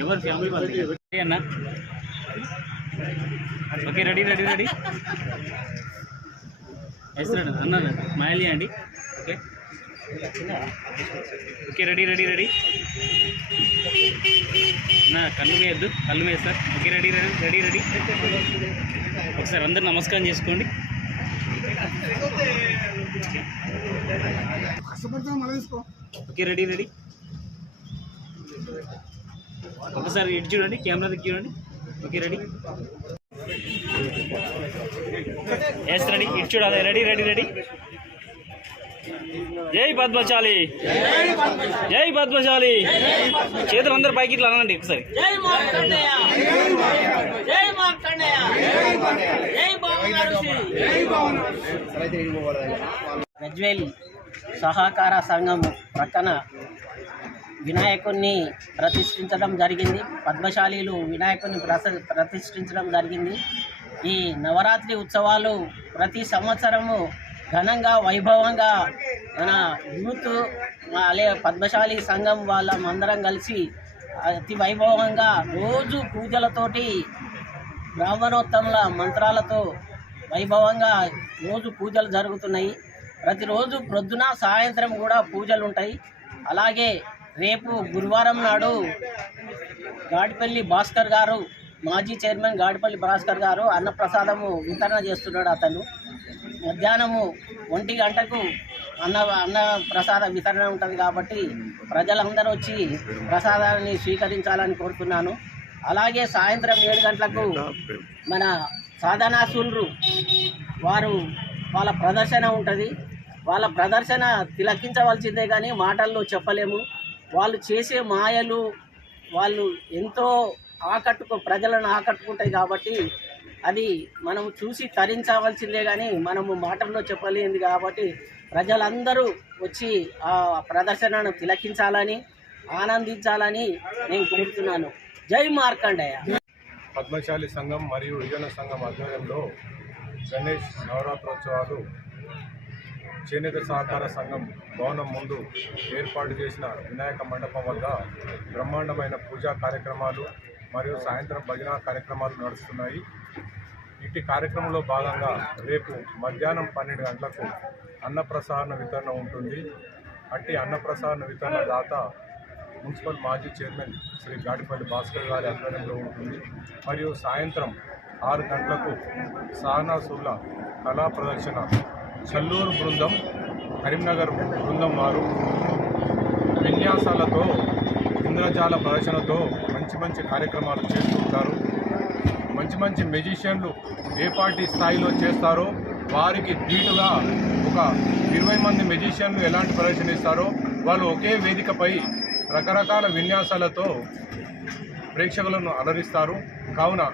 ఎవరు ఫ్యామిలీ వాళ్ళు అన్న? ఓకే, రెడీ రెడీ రెడీ వేస్తున్నాడు అన్నారు స్మైల్ చేయండి. Okay okay, ready ready ready నా కళ్ళు వేయద్దు, కళ్ళు వేస్తారు. Okay, ready ready ready ready ఒకసారి అందరు నమస్కారం చేసుకోండి. ఓకే, రెడీ రెడీ ఒకసారి ఇటు చూడండి, కెమెరా దగ్గర చూడండి. ఓకే, రెడీ ఎస్ రెడీ, ఇటు చూడాలి. రెడీ రెడీ రెడీ జై పద్మశాలి, జై పద్మశాలి. చేతులు అందరు పైకి ఇట్లా అనండి ఒకసారి. గజ్వేల్ సహకార సంఘం ప్రక్కన వినాయకుడిని ప్రతిష్ఠించడం జరిగింది. పద్మశాలీలు వినాయకుడిని ప్రతిష్ఠించడం జరిగింది. ఈ నవరాత్రి ఉత్సవాలు ప్రతి సంవత్సరము ఘనంగా వైభవంగా మన యూత్ అలాగే పద్మశాలి సంఘం వాళ్ళందరం కలిసి అతి వైభవంగా రోజు పూజలతోటి బ్రాహ్మణోత్తముల మంత్రాలతో వైభవంగా రోజు పూజలు జరుగుతున్నాయి. ప్రతిరోజు ప్రొద్దున సాయంత్రం కూడా పూజలు ఉంటాయి. అలాగే రేపు గురువారం నాడు గాడిపల్లి భాస్కర్ గారు, మాజీ చైర్మన్ గాడిపల్లి భాస్కర్ గారు అన్నప్రసాదము వితరణ చేస్తున్నాడు. అతను మధ్యాహ్నము 1 గంటకు అన్న ప్రసాద వితరణ ఉంటుంది కాబట్టి ప్రజలందరూ వచ్చి ప్రసాదాన్ని స్వీకరించాలని కోరుతున్నాను. అలాగే సాయంత్రం 7 గంటలకు మన సాధనాసులు వాళ్ళ ప్రదర్శన ఉంటుంది. వాళ్ళ ప్రదర్శన తిలకించవలసిందే కానీ మాటల్లో చెప్పలేము. వాళ్ళు చేసే మాయలు వాళ్ళు ఎంతో ప్రజలను ఆకట్టుకుంటాయి కాబట్టి అది మనము చూసి తరించవలసిందే కానీ మనము మాటల్లో చెప్పలేంది. కాబట్టి ప్రజలందరూ వచ్చి ఆ ప్రదర్శనను తిలకించాలని ఆనందించాలని నేను కోరుతున్నాను. జై మార్కండేయ. పద్మశాలి సంఘం మరియు యువజన సంఘం ఆధ్వర్యంలో గణేష్ నవరాత్రోత్సవాలు చేనేత సహకార సంఘం భవనం ముందు ఏర్పాటు చేసిన వినాయక మండపం వద్ద బ్రహ్మాండమైన పూజా కార్యక్రమాలు మరియు సాయంత్రం భజన కార్యక్రమాలు నడుస్తున్నాయి. ఇటు కార్యక్రమంలో భాగంగా రేపు మధ్యాహ్నం 12 గంటలకు అన్నప్రసాదన వితరణ ఉంటుంది. అట్టి అన్నప్రసాదన వితరణ దాత మున్సిపల్ మాజీ చైర్మన్ శ్రీ గాడిపల్లి భాస్కర్ గారి ఆధ్వర్యంలో ఉంటుంది. మరియు సాయంత్రం 6 గంటలకు సాహనాసుల కళా ప్రదర్శన చల్లూరు బృందం, కరీంనగర్ బృందం వారు విన్యాసాలతో ఇంద్రజాల ప్రదర్శనతో మంచి కార్యక్రమాలు చేస్తూ ఉంటారు. మంచి మెజిషియన్లు ఏ పార్టీ స్థాయిలో చేస్తారో వారికి ధీటుగా ఒక 20 మంది మెజిషియన్లు ఎలాంటి ప్రదర్శన ఇస్తారో వాళ్ళు ఒకే వేదికపై రకరకాల విన్యాసాలతో ప్రేక్షకులను అలరిస్తారు. కావున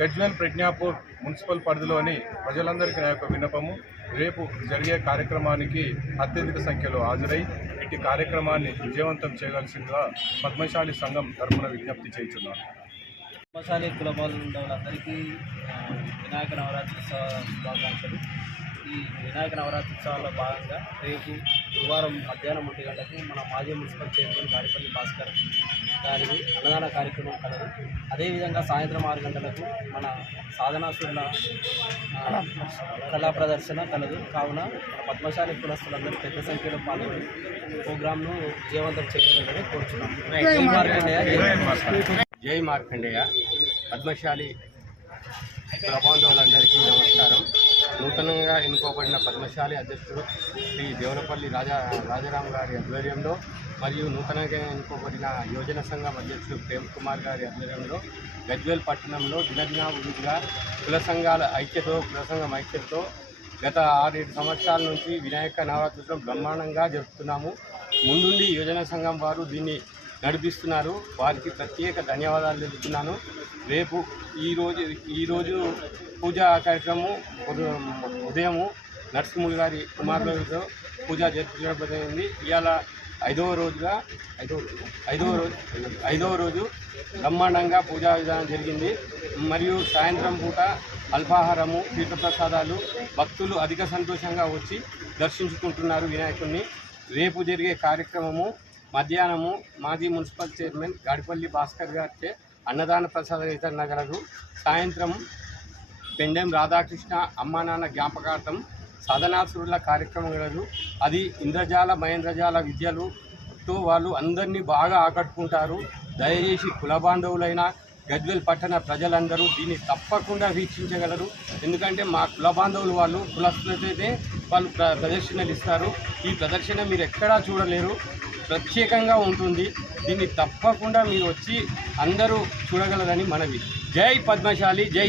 గజ్వేల్ ప్రజ్ఞాపూర్ మున్సిపల్ పరిధిలోని ప్రజలందరికీ నా యొక్క విన్నపము, రేపు జరిగే కార్యక్రమానికి అత్యధిక సంఖ్యలో హాజరై ఇటు కార్యక్రమాన్ని విజయవంతం చేయవలసిందిగా పద్మశాలి సంఘం తరఫున విజ్ఞప్తి చేస్తున్నాను. పద్మశాలి కుల వాళ్ళందరికీ వినాయక నవరాత్రి శుభాకాంక్షలు. ఈ వినాయక నవరాత్రి ఉత్సవాల్లో భాగంగా రేపు గురువారం మధ్యాహ్నం 1 గంటకు మన మాజీ మున్సిపల్ చైర్మన్ గాడిపల్లి భాస్కర్ గారి అన్నదాన కార్యక్రమం కలదు. అదేవిధంగా సాయంత్రం 6 గంటలకు మన సాధనాసుల కళా ప్రదర్శన కలదు. కావున మన పద్మశాలి కులస్తులందరూ పెద్ద సంఖ్యలో పాల్గొని ప్రోగ్రాంను విజయవంతం చేయాలని కోరుచున్నాం. జై మార్కండేయ. పద్మశాలి కుల బాంధవులందరికీ నమస్కారం. నూతనంగా ఎన్నుకోబడిన పద్మశాలి అధ్యక్షుడు శ్రీ దేవులపల్లి రాజారాం గారి ఆధ్వర్యంలో మరియు నూతనంగా ఎన్నుకోబడిన యువజన సంఘం అధ్యక్షుడు ప్రేమ్ కుమార్ గారి ఆధ్వర్యంలో గజ్వేల్ పట్టణంలో దినదినాభివృద్ధిగా కుల సంఘం ఐక్యతతో గత 6-7 సంవత్సరాల నుంచి వినాయక నవరాత్రులను బ్రహ్మాండంగా జరుపుతున్నాము. ముందుండి యువజన సంఘం వారు దీన్ని నడిపిస్తున్నారు. వారికి ప్రత్యేక ధన్యవాదాలు తెలుపుతున్నాను. రేపు ఈరోజు పూజా కార్యక్రమం ఉదయము నరసింహులు గారి కుమారులతో పూజ జరిపించబడింది. ఇవాళ ఐదవ రోజు బ్రహ్మాండంగా పూజా విధానం జరిగింది. మరియు సాయంత్రం పూట అల్పాహారము తీర్థప్రసాదాలు భక్తులు అధిక సంతోషంగా వచ్చి దర్శించుకుంటున్నారు వినాయకుడిని. రేపు జరిగే కార్యక్రమము మధ్యాహ్నము మాజీ మున్సిపల్ చైర్మన్ గాడిపల్లి భాస్కర్ గారిచే అన్నదాన ప్రసాద వితరణ గలదు. సాయంత్రం పెండెం రాధాకృష్ణ అమ్మా నాన్న జ్ఞాపకార్థం సాధనాసురుల కార్యక్రమం గలదు. అది ఇంద్రజాల మహేంద్రజాల విద్యలుతో వాళ్ళు అందరినీ బాగా ఆకట్టుకుంటారు. దయచేసి కుల బాంధవులైన గజ్వేల్ పట్టణ ప్రజలందరూ దీన్ని తప్పకుండా వీక్షించగలరు. ఎందుకంటే మా కుల బాంధవులు వాళ్ళు కులస్తులైతే వాళ్ళు ప్రదర్శనలు ఇస్తారు. ఈ ప్రదర్శన మీరు ఎక్కడా చూడలేరు, ప్రత్యేకంగా ఉంటుంది. దీన్ని తప్పకుండా మీరు వచ్చి అందరూ చూడగలరని మనవి. జై పద్మశాలి, జై